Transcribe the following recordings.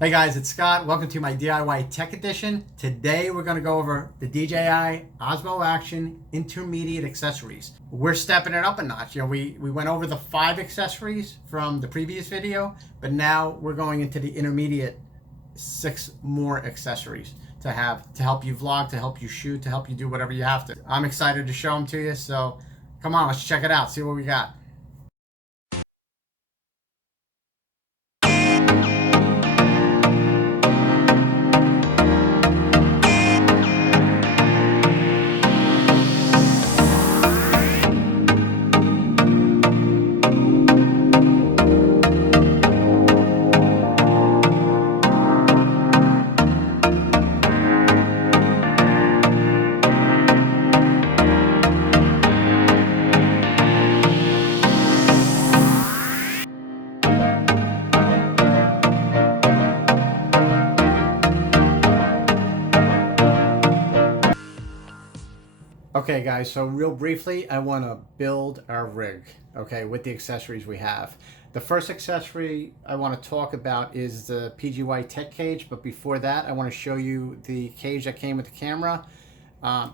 Hey guys, it's Scott. Welcome to my DIY Tech Edition. Today we're going to go over the DJI Osmo Action Intermediate accessories. We're stepping it up a notch. We went over the 5 accessories from the previous video, but now we're going into the intermediate 6 more accessories to help you vlog, to help you shoot, to help you do whatever you have to. I'm excited to show them to you, so come on, let's check it out, see what we got. Okay guys, so real briefly, I want to build our rig, okay, with the accessories we have. The first accessory I want to talk about is the PGY Tech cage, but before that, I want to show you the cage that came with the camera.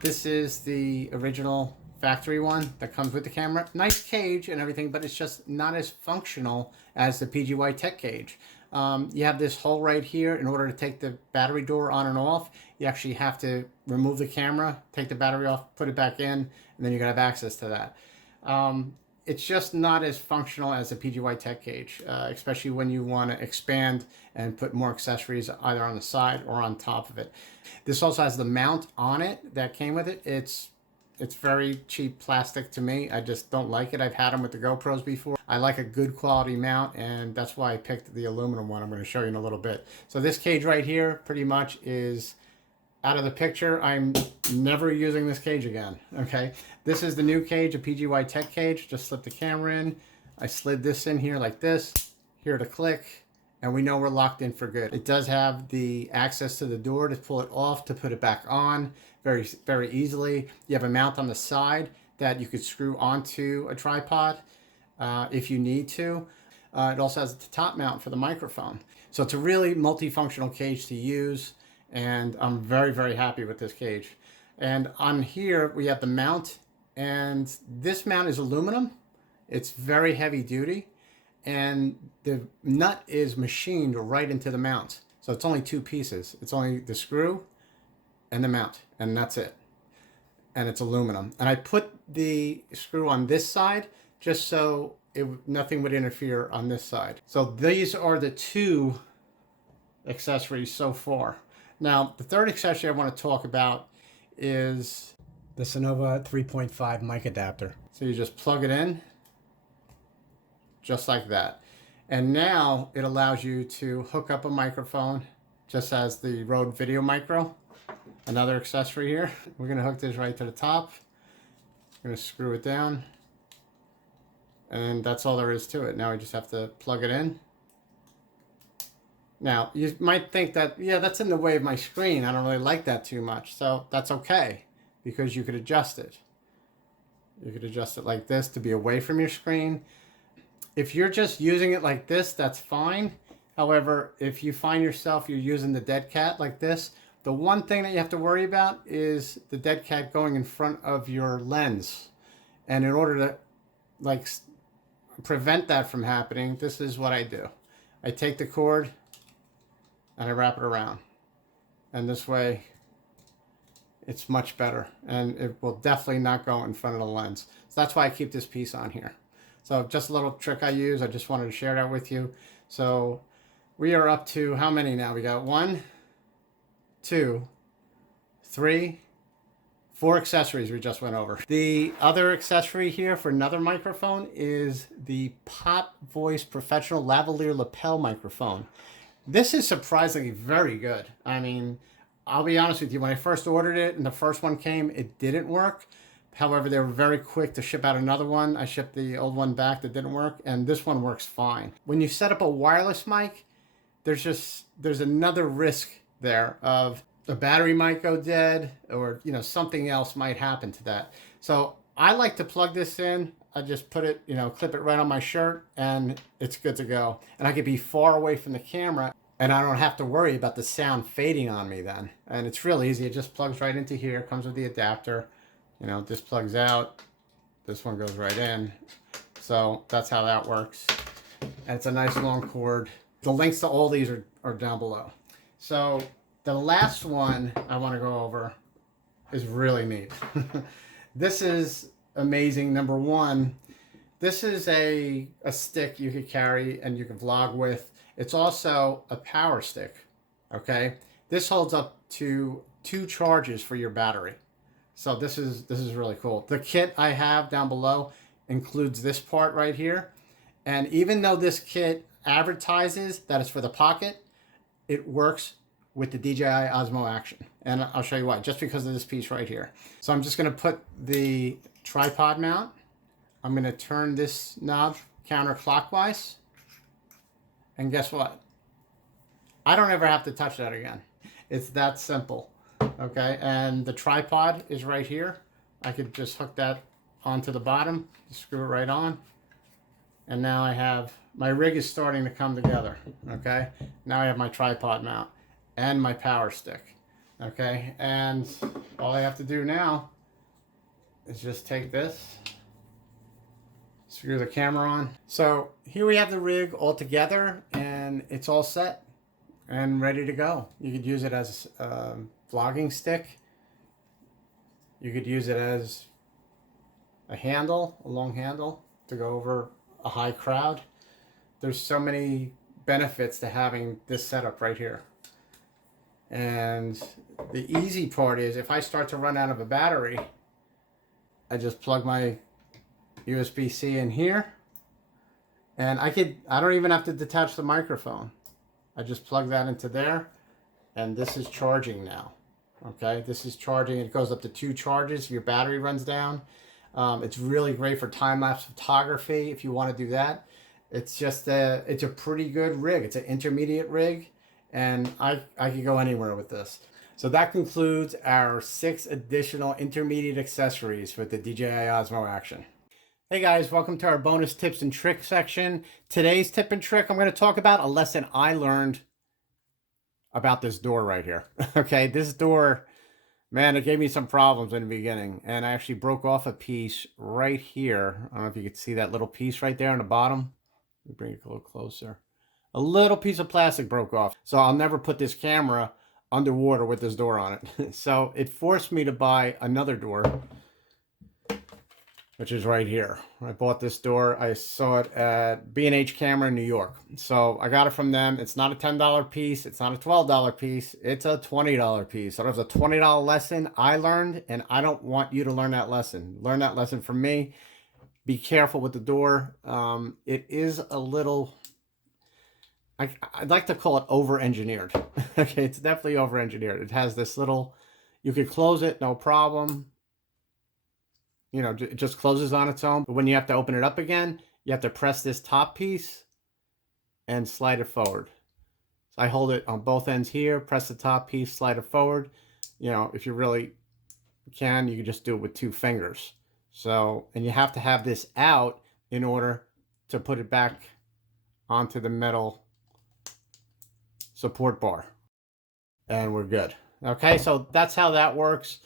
This is the original factory one that comes with the camera. Nice cage and everything, but it's just not as functional as the PGY Tech cage. You have this hole right here. In order to take the battery door on and off, you actually have to remove the camera, take the battery off, put it back in, and then you're going to have access to that. It's just not as functional as the PGY Tech cage, especially when you want to expand and put more accessories either on the side or on top of it. This also has the mount on it that came with it. It's very cheap plastic to me. I just don't like it. I've had them with the GoPros before. I like a good quality mount, and that's why I picked the aluminum one I'm going to show you in a little bit. So this cage right here pretty much is out of the picture. I'm never using this cage again, okay? This is the new cage, a PGY Tech cage. Just slip the camera in. I slid this in here like this, here to click, and we know we're locked in for good. It does have the access to the door to pull it off, to put it back on very, very easily. You have a mount on the side that you could screw onto a tripod if you need to. It also has the top mount for the microphone. So it's a really multifunctional cage to use, and I'm very, very happy with this cage. And on here we have the mount, and this mount is aluminum. It's very heavy duty, and the nut is machined right into the mount. So it's only 2 pieces. It's only the screw and the mount, and that's it. And it's aluminum. And I put the screw on this side just so nothing would interfere on this side. So these are the 2 accessories so far. Now, the third accessory I want to talk about is the Sonova 3.5 mic adapter. So you just plug it in, just like that. And now it allows you to hook up a microphone, just as the Rode Video Micro. Another accessory here. We're going to hook this right to the top. We're going to screw it down. And that's all there is to it. Now we just have to plug it in. Now, you might think that, yeah, that's in the way of my screen. I don't really like that too much. So that's okay, because you could adjust it. You could adjust it like this to be away from your screen. If you're just using it like this, that's fine. However, if you find yourself you're using the dead cat like this, the one thing that you have to worry about is the dead cat going in front of your lens. And in order to prevent that from happening, this is what I do. I take the cord and I wrap it around. And this way it's much better, and it will definitely not go in front of the lens. So that's why I keep this piece on here. So just a little trick I use. I just wanted to share that with you. So we are up to how many now? We got 1, 2, 3, 4 accessories we just went over. The other accessory here for another microphone is the Pop Voice Professional Lavalier lapel microphone. This is surprisingly very good. I mean, I'll be honest with you, when I first ordered it and the first one came, it didn't work. However, they were very quick to ship out another one. I shipped the old one back that didn't work, and this one works fine. When you set up a wireless mic, there's another risk there of the battery might go dead, or something else might happen to that. So I like to plug this in. I just put it, clip it right on my shirt, and it's good to go. And I could be far away from the camera And I don't have to worry about the sound fading on me then. And it's real easy. It just plugs right into here. Comes with the adapter. You know, this plugs out. This one goes right in. So that's how that works. And it's a nice long cord. The links to all these are down below. So the last one I want to go over is really neat. This is amazing. Number one, this is a stick you could carry and you can vlog with. It's also a power stick, okay? This holds up to 2 charges for your battery. So this is really cool. The kit I have down below includes this part right here. And even though this kit advertises that it's for the pocket, it works with the DJI Osmo Action. And I'll show you why, just because of this piece right here. So I'm just gonna put the tripod mount. I'm gonna turn this knob counterclockwise. And guess what? I don't ever have to touch that again. It's that simple, okay? And the tripod is right here. I could just hook that onto the bottom, screw it right on. And now I have, my rig is starting to come together, okay? Now I have my tripod mount and my power stick, okay? And all I have to do now is just take this, screw the camera on. So here we have the rig all together and it's all set and ready to go. You could use it as a vlogging stick. You could use it as a handle, a long handle to go over a high crowd. There's so many benefits to having this setup right here. And the easy part is if I start to run out of a battery, I just plug my USB-C in here, and I don't even have to detach the microphone. I just plug that into there, and this is charging now. Okay, this is charging. It goes up to 2 charges if your battery runs down. It's really great for time-lapse photography if you want to do that. It's just it's a pretty good rig. It's an intermediate rig, and I could go anywhere with this. So that concludes our 6 additional intermediate accessories with the DJI Osmo Action. Hey guys, welcome to our bonus tips and tricks section. Today's tip and trick, I'm going to talk about a lesson I learned about this door right here. Okay, this door, man, it gave me some problems in the beginning, and I actually broke off a piece right here. I don't know if you can see that little piece right there on the bottom. Let me bring it a little closer. A little piece of plastic broke off. So I'll never put this camera underwater with this door on it. So it forced me to buy another door, which is right here. I bought this door. I saw it at B&H Camera in New York. So I got it from them. It's not a $10 piece. It's not a $12 piece. It's a $20 piece. So that was a $20 lesson I learned, and I don't want you to learn that lesson. Learn that lesson from me. Be careful with the door. It is a little, I'd like to call it over-engineered. Okay, it's definitely over-engineered. It has this little, you could close it, no problem. You know, it just closes on its own. But when you have to open it up again, you have to press this top piece and slide it forward. So I hold it on both ends here, press the top piece, slide it forward. You know, if you really can, you can just do it with 2 fingers. So, and you have to have this out in order to put it back onto the metal support bar. And we're good. Okay, so that's how that works.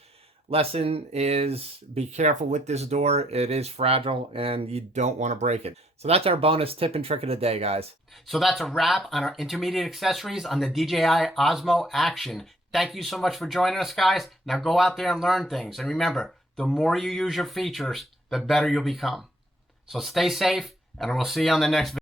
Lesson is be careful with this door. It is fragile and you don't want to break it. So that's our bonus tip and trick of the day, guys. So that's a wrap on our intermediate accessories on the DJI Osmo Action. Thank you so much for joining us, guys. Now go out there and learn things. And remember, the more you use your features, the better you'll become. So stay safe, and we'll see you on the next video.